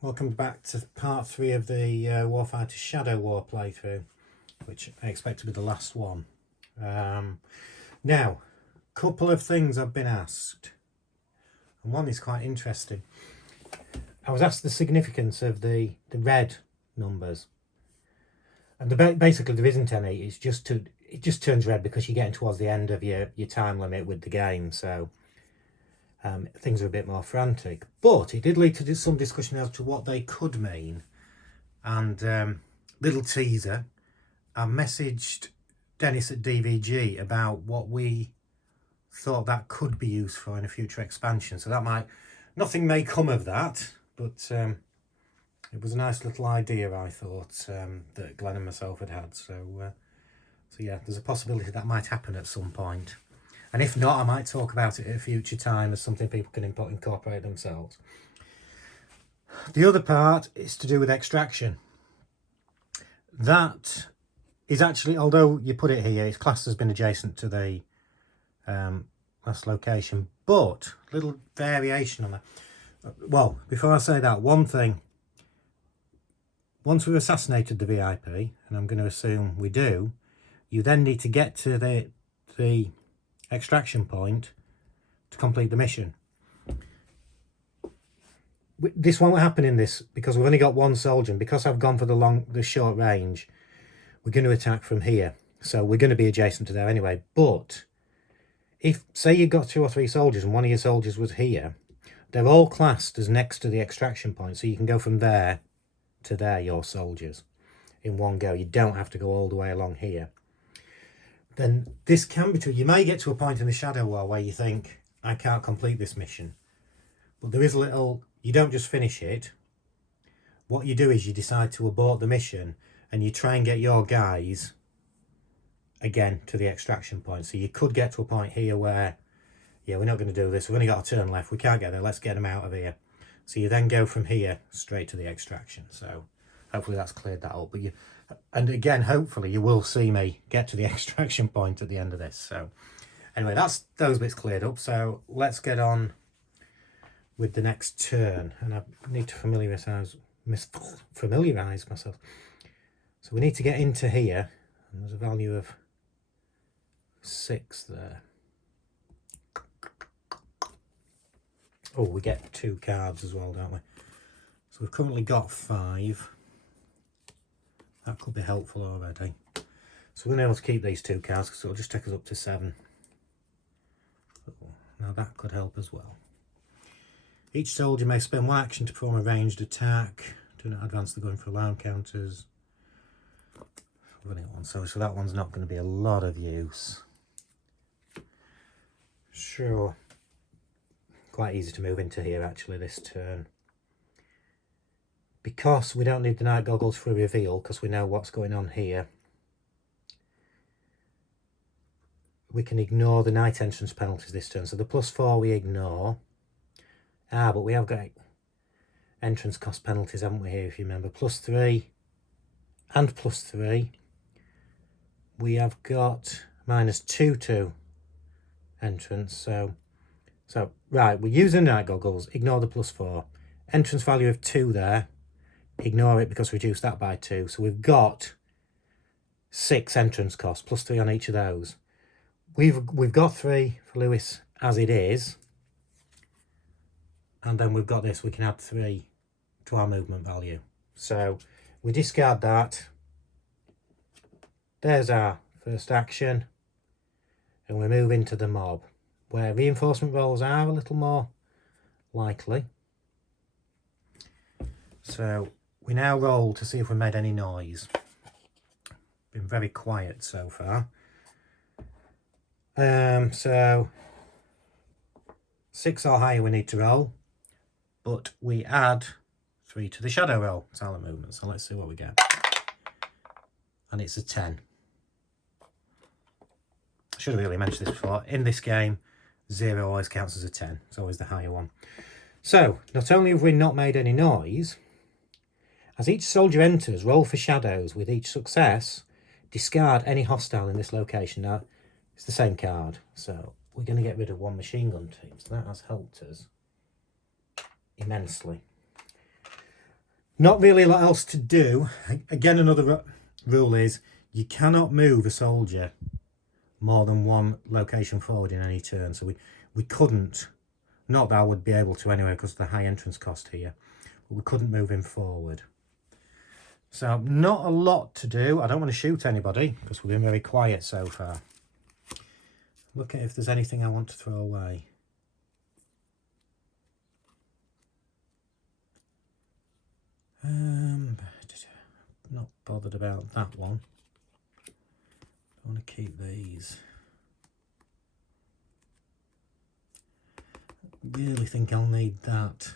Welcome back to part 3 of the Warfighter Shadow War playthrough, which I expect to be the last one. Now, a couple of things I've been asked, and one is quite interesting. I was asked the significance of the red numbers, and basically there isn't any. It just turns red because you're getting towards the end of your time limit with the game, so things are a bit more frantic. But it did lead to some discussion as to what they could mean. And little teaser, I messaged Dennis at DVG about what we thought that could be used for in a future expansion. So nothing may come of that, but it was a nice little idea, I thought, that Glenn and myself had. So yeah, there's a possibility that might happen at some point. And if not, I might talk about it at a future time as something people can incorporate themselves. The other part is to do with extraction. That is actually, although you put it here, it's classed as been adjacent to the last location, but little variation on that. Well, before I say that, one thing, once we've assassinated the VIP, and I'm going to assume we do, you then need to get to the extraction point to complete the mission. This won't happen in this because we've only got one soldier, and because I've gone for the short range, we're going to attack from here, so we're going to be adjacent to there anyway. But if, say, you've got 2 or 3 soldiers and one of your soldiers was here, they're all classed as next to the extraction point, so you can go from there to there, your soldiers, in one go. You don't have to go all the way along here. Then this can be true. You may get to a point in the Shadow War where you think, I can't complete this mission. But there is a little, you don't just finish it. What you do is you decide to abort the mission and you try and get your guys again to the extraction point. So you could get to a point here where, yeah, we're not going to do this. We've only got a turn left. We can't get there. Let's get them out of here. So you then go from here straight to the extraction. So hopefully that's cleared that up. But and again, hopefully you will see me get to the extraction point at the end of this. So anyway, that's those bits cleared up. So let's get on with the next turn. And I need to familiarise myself. So we need to get into here. And there's a value of 6 there. Oh, we get 2 cards as well, don't we? So we've currently got 5. That could be helpful already. So we're going to be able to keep these 2 cards because it'll just take us up to 7. Now that could help as well. Each soldier may spend 1 action to perform a ranged attack. Do not advance the gun for alarm counters. Running one, so that one's not going to be a lot of use. Sure. Quite easy to move into here actually this turn. Because we don't need the night goggles for a reveal, because we know what's going on here, we can ignore the night entrance penalties this turn. So the +4 we ignore. But we have got entrance cost penalties, haven't we, here, if you remember? +3 and +3. We have got -2 to entrance. So right, we're using night goggles, ignore the +4. Entrance value of 2 there. Ignore it because we reduced that by 2. So we've got 6 entrance costs, +3 on each of those. We've got 3 for Lewis as it is. And then we've got this, we can add 3 to our movement value. So we discard that. There's our first action. And we move into the mob, where reinforcement rolls are a little more likely. So we now roll to see if we made any noise. Been very quiet so far. So 6 or higher we need to roll, but we add 3 to the shadow roll, silent movement. So let's see what we get. And it's a 10. I should have really mentioned this before. In this game, 0 always counts as a 10. It's always the higher one. So not only have we not made any noise, as each soldier enters, roll for shadows. With each success, discard any hostile in this location. Now, it's the same card, so we're going to get rid of 1 machine gun team. So that has helped us immensely. Not really a lot else to do. Again, another rule is you cannot move a soldier more than one location forward in any turn. So we couldn't, not that I would be able to anyway because of the high entrance cost here, but we couldn't move him forward. So not a lot to do. I don't want to shoot anybody because we've been very quiet so far. Look at if there's anything I want to throw away. Not bothered about that one. I want to keep these. I really think I'll need that.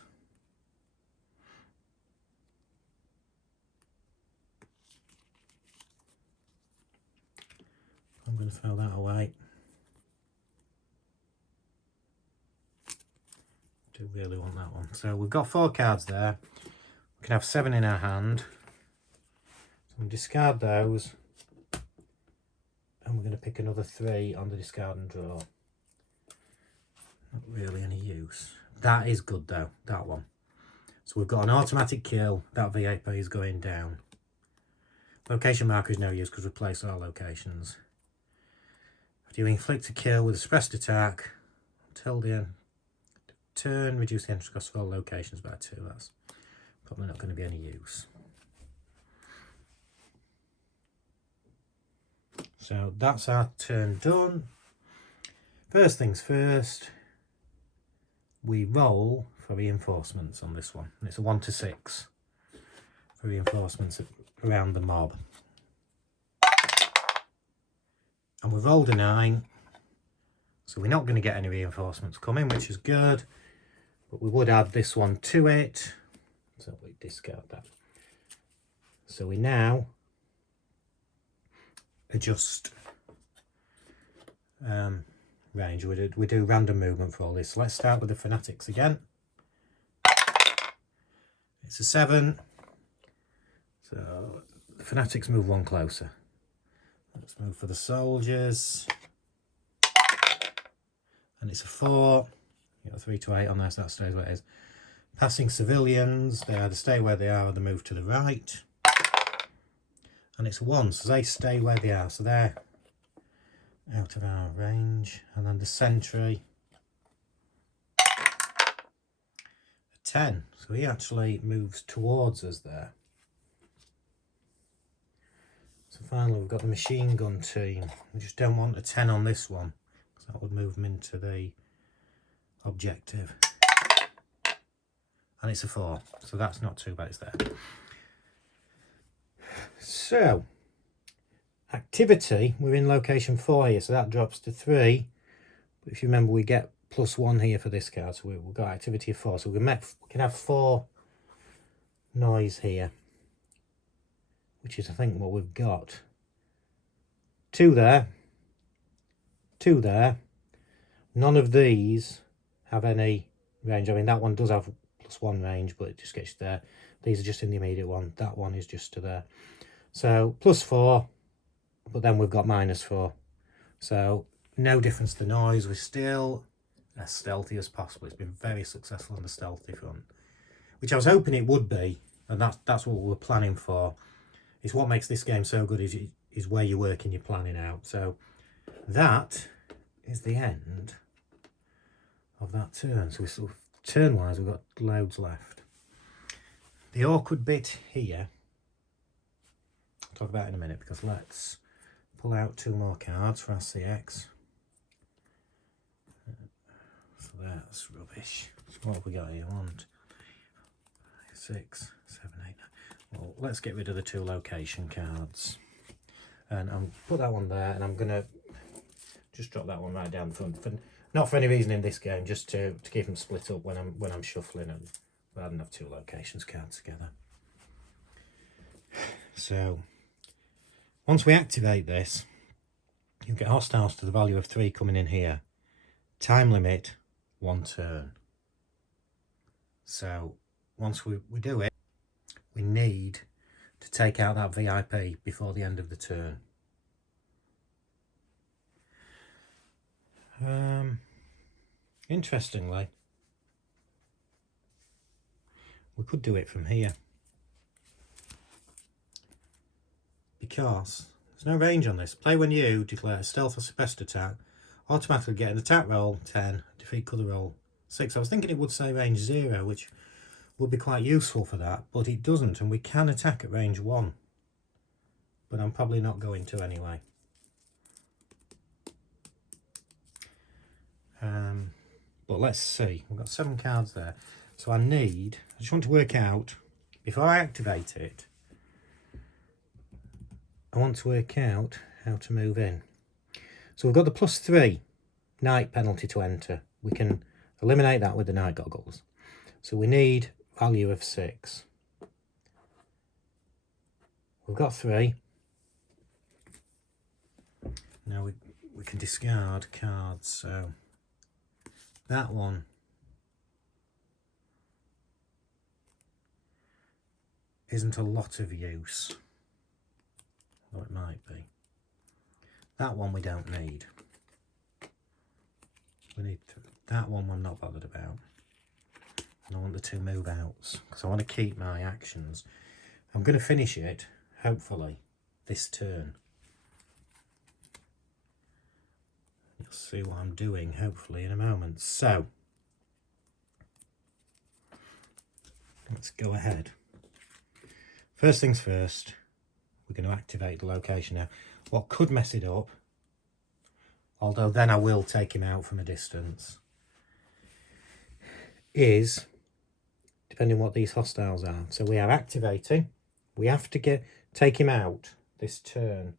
I'm going to throw that away. Do really want that one. So we've got 4 cards there. We can have 7 in our hand. So we'll discard those. And we're going to pick another 3 on the discard and draw. Not really any use. That is good though, that one. So we've got an automatic kill. That VIP is going down. Location marker is no use because we place our locations. If you inflict a kill with a suppressed attack until the end turn, reduce the entrance cost of all locations by 2. That's probably not going to be any use. So that's our turn done. First things first, we roll for reinforcements on this one. And it's a 1 to 6 for reinforcements around the mob. And we've rolled a 9, so we're not going to get any reinforcements coming, which is good. But we would add this one to it, so we discard that. So we now adjust range. We do random movement for all this. So let's start with the fanatics again. It's a 7, so the fanatics move 1 closer. Let's move for the soldiers, and it's a 4. You got 3 to 8 on there, so that stays where it is. Passing civilians, they either stay where they are or they move to the right. And it's 1, so they stay where they are, so they're out of our range. And then the sentry, a 10, so he actually moves towards us there. So finally we've got the machine gun team. We just don't want a 10 on this one, because that would move them into the objective. And it's a 4, so that's not too bad, it's there. So, activity, we're in location 4 here, so that drops to 3. But if you remember, we get +1 here for this card, so we've got activity of 4. So we can have 4 noise here, which is, I think, what we've got. 2 there, 2 there. None of these have any range. I mean, that one does have +1 range, but it just gets you there. These are just in the immediate one. That one is just to there. So +4, but then we've got -4. So no difference to noise. We're still as stealthy as possible. It's been very successful on the stealthy front, which I was hoping it would be, and that's what we were planning for. It's what makes this game so good is where you're working your planning out. So that is the end of that turn. So we sort of, turn-wise, we've got loads left. The awkward bit here, I'll talk about in a minute, because let's pull out 2 more cards for our CX. So that's rubbish. So what have we got here? 1, 2, 3, 4, 5, 6, 7, 8, 9. Well, let's get rid of the 2 location cards. And I'll put that one there, and I'm going to just drop that one right down the front. Not for any reason in this game, just to keep them split up when I'm shuffling, and rather than have 2 locations cards together. So once we activate this, you get hostiles to the value of 3 coming in here. Time limit 1 turn. So once we do it, we need to take out that VIP before the end of the turn. Interestingly, we could do it from here. because there's no range on this. Play when you declare a stealth or suppressed attack, automatically get an attack roll 10, defeat colour roll 6. I was thinking it would say range 0, which would be quite useful for that, but it doesn't, and we can attack at range 1. But I'm probably not going to anyway. But let's see. We've got 7 cards there. So I just want to work out, before I activate it, I want to work out how to move in. So we've got the +3 night penalty to enter. We can eliminate that with the night goggles. So we need value of 6. We've got 3. Now we can discard cards, so that one isn't a lot of use, though it might be. That one we don't need. That one I'm not bothered about. And I want the 2 move outs because I want to keep my actions. I'm going to finish it, hopefully, this turn. You'll see what I'm doing, hopefully, in a moment. So, let's go ahead. First things first, we're going to activate the location now. What could mess it up, although then I will take him out from a distance, is, depending on what these hostiles are. So we are activating. We have to take him out this turn.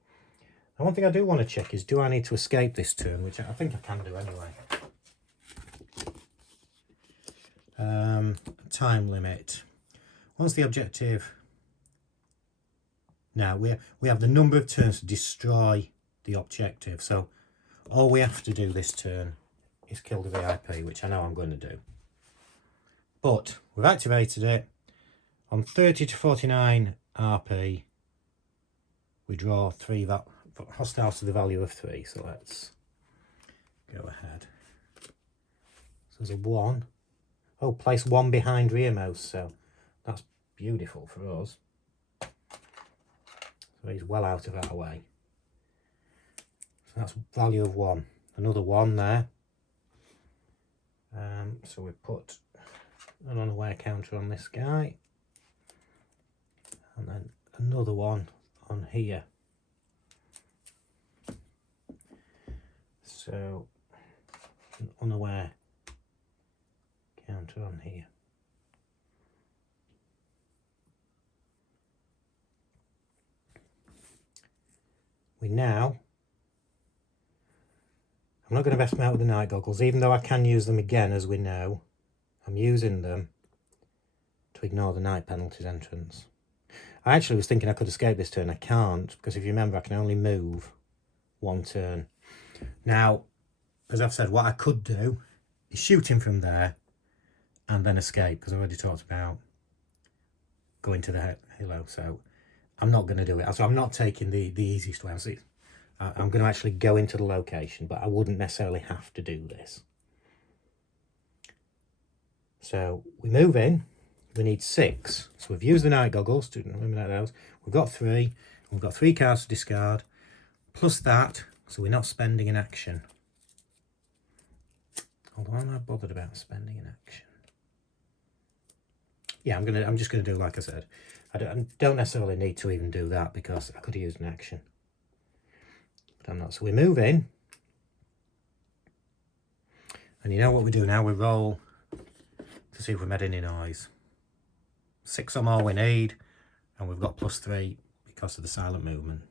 And one thing I do want to check is, do I need to escape this turn, which I think I can do anyway. Time limit. What's the objective? Now we have the number of turns to destroy the objective. So all we have to do this turn is kill the VIP, which I know I'm going to do. But we've activated it. On 30 to 49 RP, we draw 3 hostiles to the value of 3. So let's go ahead. So there's a 1. Oh, place 1 behind rearmost, so that's beautiful for us. So he's well out of our way. So that's value of 1. Another 1 there. So we put an unaware counter on this guy. And then another 1 on here. So an unaware counter on here. I'm not going to mess them out with the night goggles, even though I can use them again, as we know. I'm using them to ignore the night penalties entrance. I actually was thinking I could escape this turn. I can't, because if you remember, I can only move 1 turn. Now, as I've said, what I could do is shoot him from there and then escape, because I've already talked about going to the halo, so I'm not going to do it. So I'm not taking the easiest way. I'm going to actually go into the location, but I wouldn't necessarily have to do this. So we move in. We need 6. So we've used the night goggles to eliminate those. We've got 3. We've got 3 cards to discard, plus that, so we're not spending an action. Although I'm not bothered about spending an action. Yeah, I'm just gonna do like I said. I don't necessarily need to even do that because I could have used an action. But I'm not. So we move in. And you know what we do now? We roll to see if we made any noise. 6 or more we need, and we've got +3 because of the silent movement.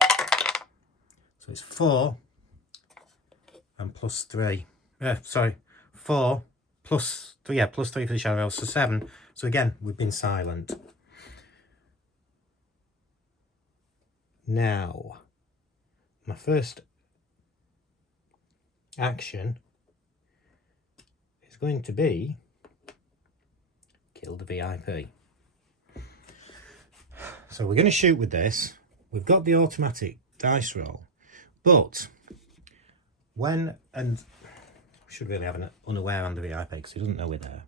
So it's 4 and +3. 4 plus 3, yeah, +3 for the shadow, so 7. So again, we've been silent. Now, my first action is going to be kill the VIP. So we're going to shoot with this. We've got the automatic dice roll, but when, and we should really have an unaware on the VIP because he doesn't know we're there.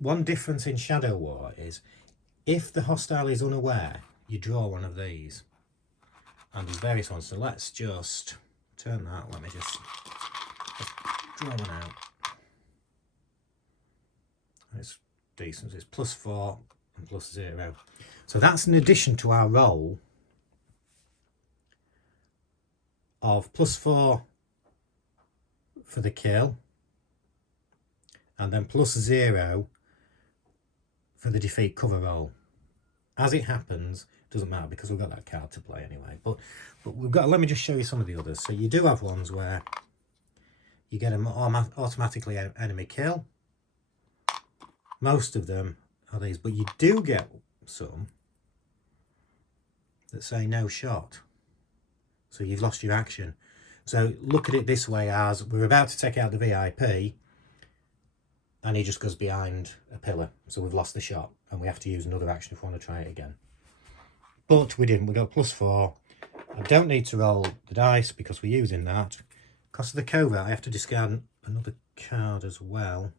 One difference in Shadow War is if the hostile is unaware, you draw one of these. And there's various ones, so let's just turn that. Let me just draw one out. It's decent. It's +4 and +0. So that's in addition to our roll of +4 for the kill, and then +0 for the defeat cover roll. As it happens, it doesn't matter because we've got that card to play anyway. But we've got. Let me just show you some of the others. So you do have ones where you get an automatically enemy kill. Most of them are these, but you do get some that say no shot. So you've lost your action. So look at it this way, as we're about to take out the VIP and he just goes behind a pillar. So we've lost the shot and we have to use another action if we want to try it again. But we didn't, we got +4. I don't need to roll the dice because we're using that. Because of the covert, I have to discard another card as well,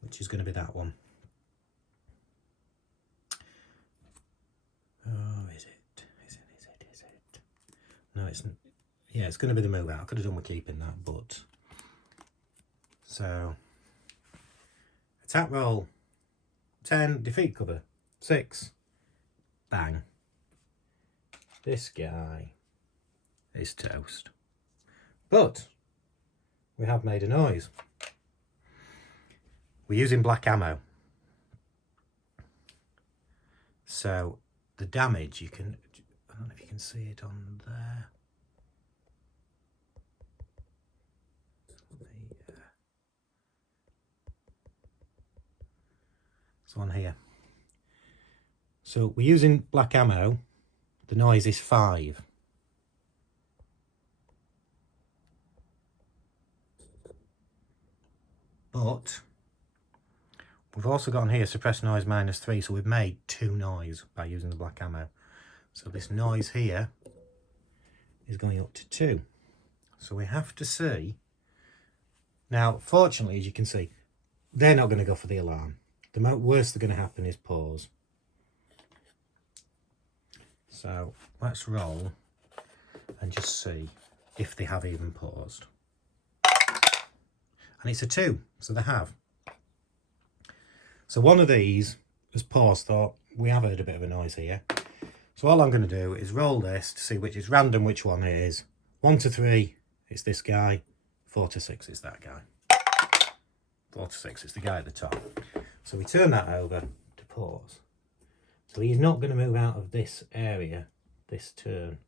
which is going to be that one. Oh, is it? Is it? No, it's not. Yeah, it's going to be the move out. I could have done with keeping that, but... So, attack roll, 10, defeat cover, 6, bang. This guy is toast. But, we have made a noise. We're using black ammo. So, the damage, you can... I don't know if you can see it on there. On here. So we're using black ammo. The noise is 5. But we've also got on here suppress noise -3, so we've made 2 noise by using the black ammo. So this noise here is going up to 2. So we have to see. Now, fortunately, as you can see, they're not going to go for the alarm. The worst that's going to happen is pause. So let's roll and just see if they have even paused. And it's a 2, so they have. So one of these has paused, thought, we have heard a bit of a noise here. So all I'm going to do is roll this to see which is random, which one it is. 1 to 3, it's this guy. 4 to 6, it's that guy. 4 to 6, it's the guy at the top. So we turn that over to pause. So he's not going to move out of this area this turn.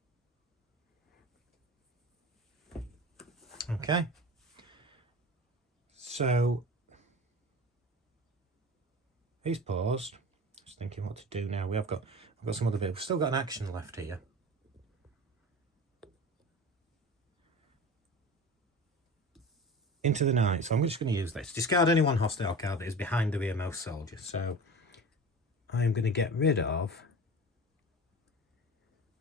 Okay. So he's paused. Just thinking what to do now. I've got some other bit. We've still got an action left here. Into the night. So I'm just going to use this. Discard any one hostile card that is behind the rearmost soldier. So I'm going to get rid of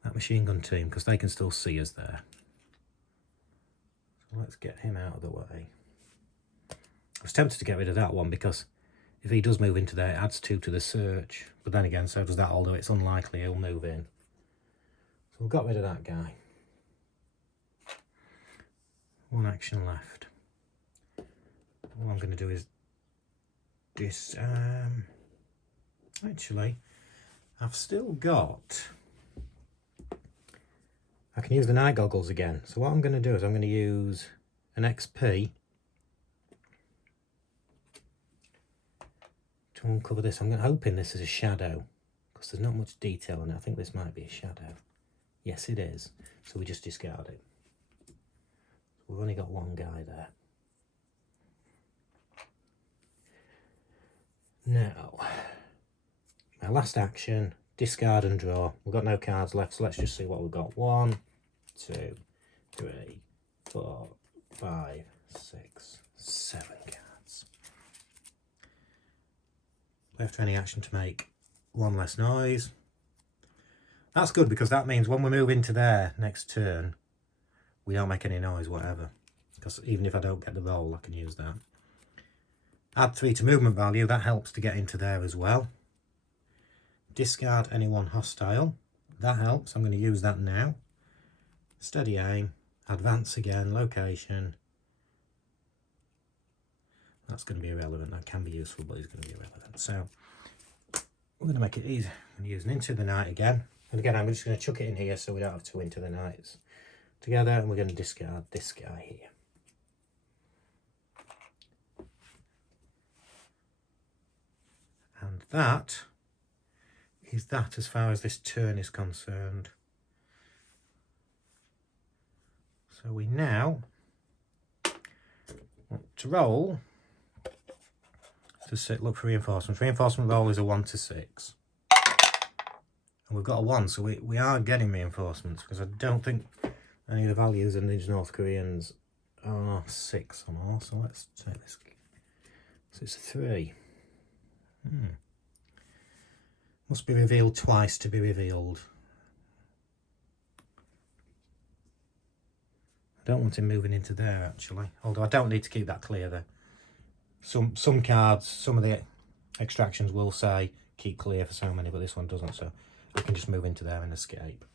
that machine gun team because they can still see us there. So let's get him out of the way. I was tempted to get rid of that one because if he does move into there, it adds 2 to the search. But then again, so does that, although it's unlikely he'll move in. So we've got rid of that guy. One action left. What I'm going to do is this. Actually, I've still got. I can use the night goggles again. So what I'm going to do is I'm going to use an XP to uncover this. I'm hoping this is a shadow because there's not much detail on it. I think this might be a shadow. Yes, it is. So we just discard it. We've only got one guy there. Now, my last action, discard and draw. We've got no cards left, so let's just see what we've got. 1, 2, 3, 4, 5, 6, 7 cards. Left any action to make 1 less noise. That's good because that means when we move into there next turn, we don't make any noise, whatever. Because even if I don't get the roll, I can use that. Add 3 to movement value, that helps to get into there as well. discard anyone hostile. That helps. I'm going to use that now. Steady aim, advance again, location. That's going to be irrelevant. That can be useful, but it's going to be irrelevant. So we're going to make it easy. I'm going to use an Into the Night again. And again, I'm just going to chuck it in here so we don't have two Into the Nights together. And we're going to discard this guy here. And that is that as far as this turn is concerned. So we now want to roll to look for reinforcements. Reinforcement roll is a 1 to 6. And we've got a 1, so we are getting reinforcements, because I don't think any of the values in these North Koreans are 6 or more. So let's take this. So it's a 3. Must be revealed twice to be revealed. I don't want him moving into there, actually. Although I don't need to keep that clear there. Some cards, some of the extractions will say keep clear for so many, but this one doesn't, so I can just move into there and escape.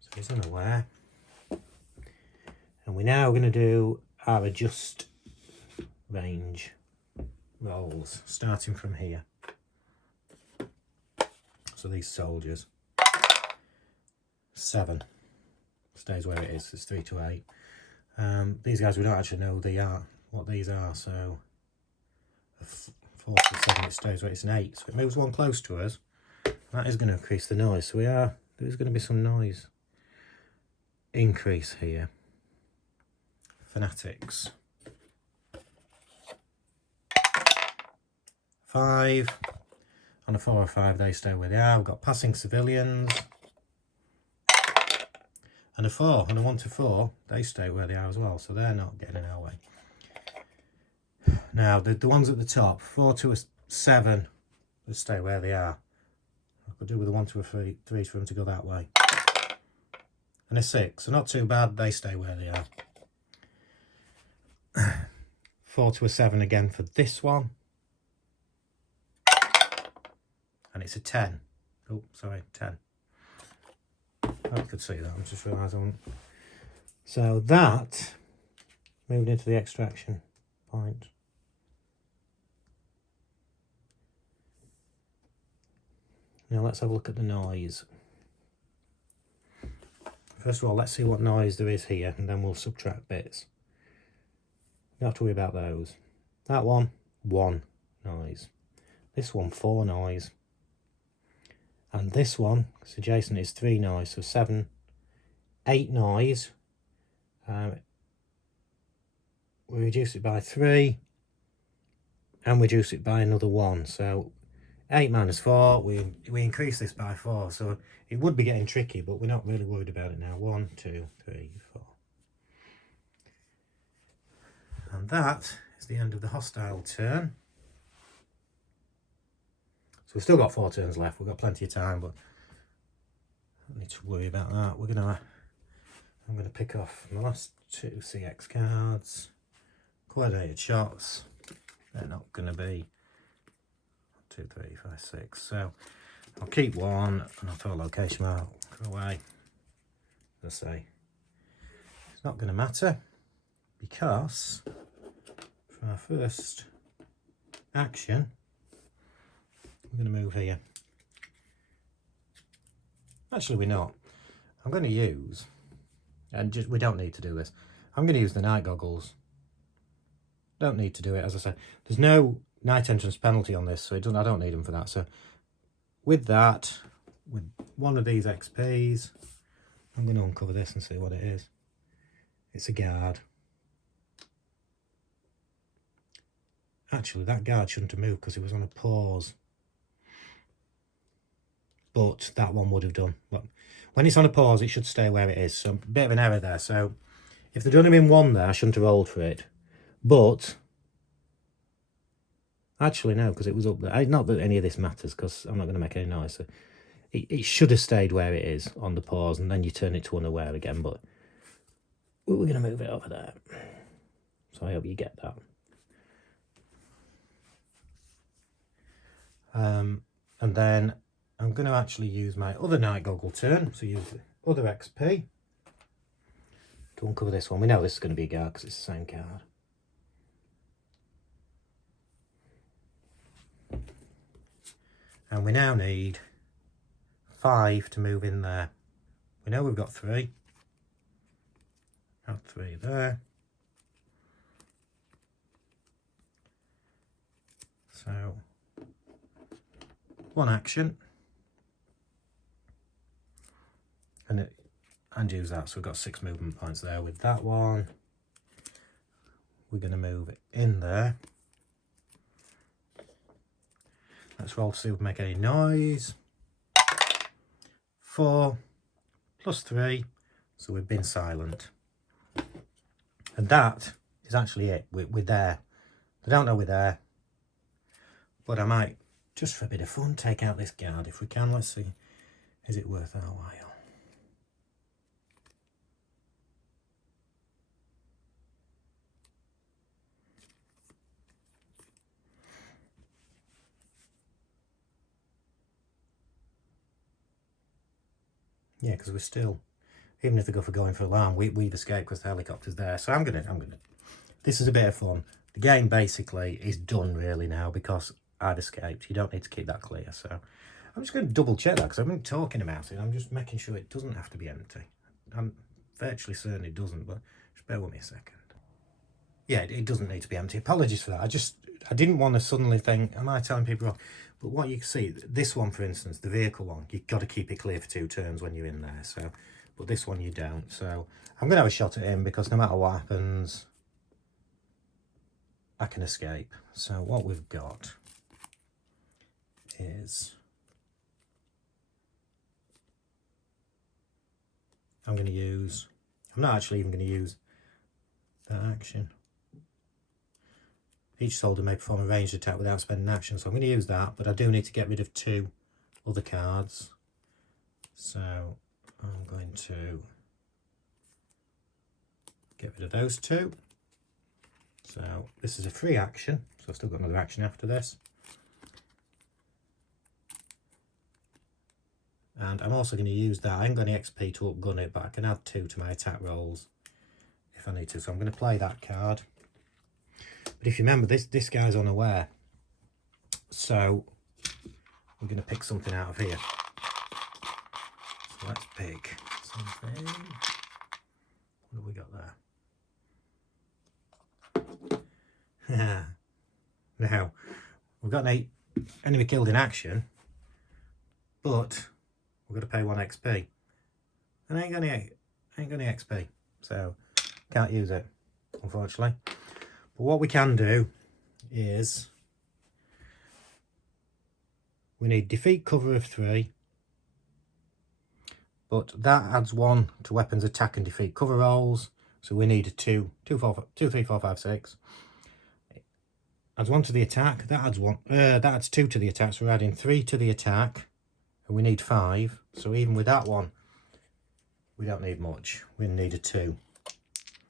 So he's unaware. And we're now going to do our adjust range rolls, starting from here. So these soldiers. 7. Stays where it is. It's 3 to 8. These guys, we don't actually know what these are, so 4 to 7, it stays where it's an 8. So it moves one close to us. That is going to increase the noise. So there's going to be some noise increase here. Fanatics. 5. On a 4 or 5, they stay where they are. We've got passing civilians. And a 4, and a 1 to 4, they stay where they are as well, so they're not getting in our way. Now, the ones at the top, 4 to a 7, they stay where they are. I could do with a 1 to a 3 for them to go that way. And a 6, so not too bad, they stay where they are. 4 to a 7 again for this one. And it's a 10. Oh, sorry, 10. I could see that, I just realised I won't. So that moved into the extraction point. Now let's have a look at the noise. First of all, let's see what noise there is here, and then we'll subtract bits. You don't have to worry about those. That one, 1 noise. This one, 4 noise. And this one, because adjacent is 3 noise, so 7, 8 noise. We reduce it by 3, and reduce it by another 1. So 8 minus 4, we increase this by 4. So it would be getting tricky, but we're not really worried about it now. 1, 2, 3, 4. And that is the end of the hostile turn. So we've still got 4 turns left. We've got plenty of time, but I don't need to worry about that. I'm going to pick off my last 2 CX cards. Coordinated shots. They're not going to be 2, 3, 5, 6. So I'll keep 1 and I'll throw a location mark away. As I say, it's not going to matter, because for our first action, we're going to move here. Actually, we're not. I'm going to use, and we don't need to do this. I'm going to use the night goggles. Don't need to do it, as I said. There's no night entrance penalty on this, so I don't need them for that. So with that, with one of these XPs, I'm going to uncover this and see what it is. It's a guard. Actually, that guard shouldn't have moved because it was on a pause. But that one would have done. But when it's on a pause, it should stay where it is. So a bit of an error there. So if they'd done him in 1 there, I shouldn't have rolled for it. But actually, no, because it was up there. Not that any of this matters, because I'm not going to make any noise. So it should have stayed where it is on the pause, and then you turn it to unaware again. But we're going to move it over there. So I hope you get that. And then I'm going to actually use my other night goggle turn, so use the other XP to uncover this one. We know this is going to be a guard because it's the same card. And we now need 5 to move in there. We know we've got 3. Got 3 there. So, 1 action. And use that, so we've got 6 movement points there with that one. We're going to move it in there. Let's roll to see if we make any noise. 4 plus 3, so we've been silent. And that is actually it. We're there. They don't know we're there. But I might, just for a bit of fun, take out this guard if we can. Let's see. Is it worth our while? Yeah, because we're still, even if they go for going for alarm, we've escaped because the helicopter's there. So I'm gonna. This is a bit of fun. The game basically is done really now because I've escaped. You don't need to keep that clear. So I'm just going to double check that because I've been talking about it. I'm just making sure it doesn't have to be empty. I'm virtually certain it doesn't, but just bear with me a second. Yeah, it doesn't need to be empty. Apologies for that. I didn't want to suddenly think, am I telling people wrong? But what you can see, this one, for instance, the vehicle one, you've got to keep it clear for 2 turns when you're in there. So, but this one you don't. So I'm going to have a shot at him because no matter what happens, I can escape. So what we've got is, I'm not actually even going to use that action. Each soldier may perform a ranged attack without spending action, so I'm going to use that, but I do need to get rid of 2 other cards. So I'm going to get rid of those 2. So this is a free action, so I've still got another action after this. And I'm also going to use that. I ain't got any XP to upgun it, but I can add 2 to my attack rolls if I need to. So I'm going to play that card. But if you remember, this guy's unaware. So we're going to pick something out of here. So let's pick something. What have we got there? Now, we've got an enemy killed in action, but we've got to pay 1 XP. And I ain't got any XP, so can't use it, unfortunately. But what we can do is we need defeat cover of 3, but that adds 1 to weapons attack and defeat cover rolls. So we need 2, 3, 4, 5, 6. Adds 1 to the attack. That adds 1. That adds 2 to the attack. So we're adding 3 to the attack, and we need 5. So even with that one, we don't need much. We need a 2.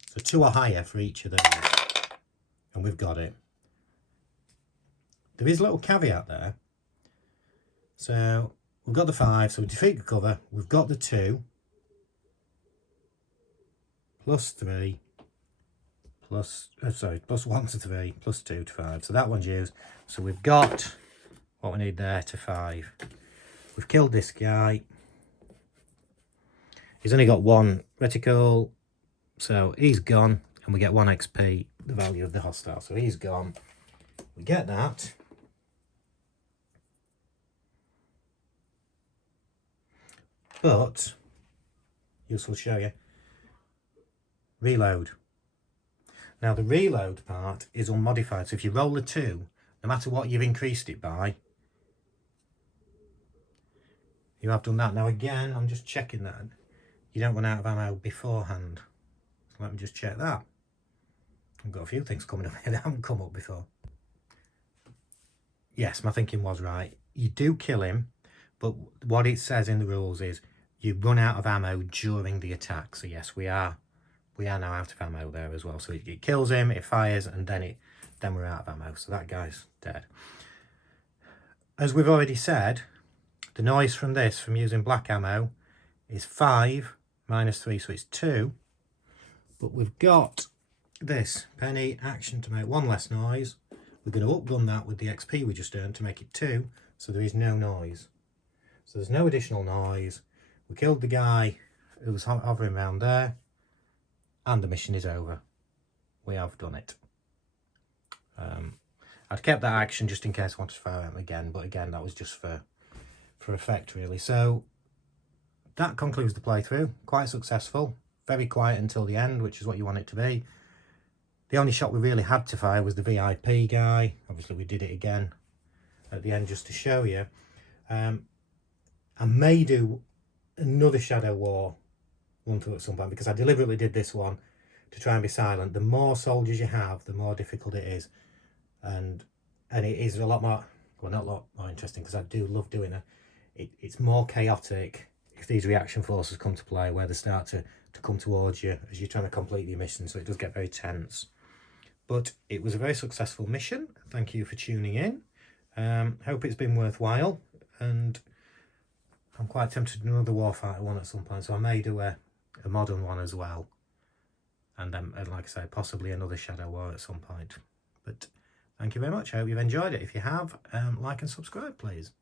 So 2 or higher for each of those. And we've got it. There is a little caveat there. So we've got the 5, so we defeat the cover. We've got the 2. Plus 3. Plus 1 to 3. Plus 2 to 5. So that one's used. So we've got what we need there to 5. We've killed this guy. He's only got 1 reticle. So he's gone. And we get 1 XP, the value of the hostile. So he's gone. We get that. But, useful to show you, reload. Now the reload part is unmodified. So if you roll a 2, no matter what you've increased it by, you have done that. Now again, I'm just checking that you don't run out of ammo beforehand. So let me just check that. I've got a few things coming up here that haven't come up before. Yes, my thinking was right. You do kill him, but what it says in the rules is you run out of ammo during the attack. So yes, we are now out of ammo there as well. So it kills him, it fires, and then we're out of ammo. So that guy's dead. as we've already said, the noise from this, from using black ammo, is 5 minus 3, so it's 2. But we've got this penny action to make 1 less noise. We're going to upgun that with the XP we just earned to make it 2, so there is no noise. So there's no additional noise. We killed the guy who was hovering around there, and the mission is over. We have done it. I'd kept that action just in case I wanted to fire at him again, but again, that was just for effect, really. So that concludes the playthrough. Quite successful. Very quiet until the end, which is what you want it to be. The only shot we really had to fire was the VIP guy. Obviously, we did it again at the end just to show you. I may do another Shadow War one through at some point, because I deliberately did this one to try and be silent. The more soldiers you have, the more difficult it is. And it is a lot more, well, not a lot more interesting, because I do love doing it. It's more chaotic if these reaction forces come to play, where they start to come towards you as you're trying to complete your mission, so it does get very tense. But it was a very successful mission. Thank you for tuning in. Hope it's been worthwhile, and I'm quite tempted to do another Warfighter one at some point, so I may do a modern one as well. And then, like I say, possibly another Shadow War at some point. But thank you very much. I hope you've enjoyed it. If you have, like and subscribe, please.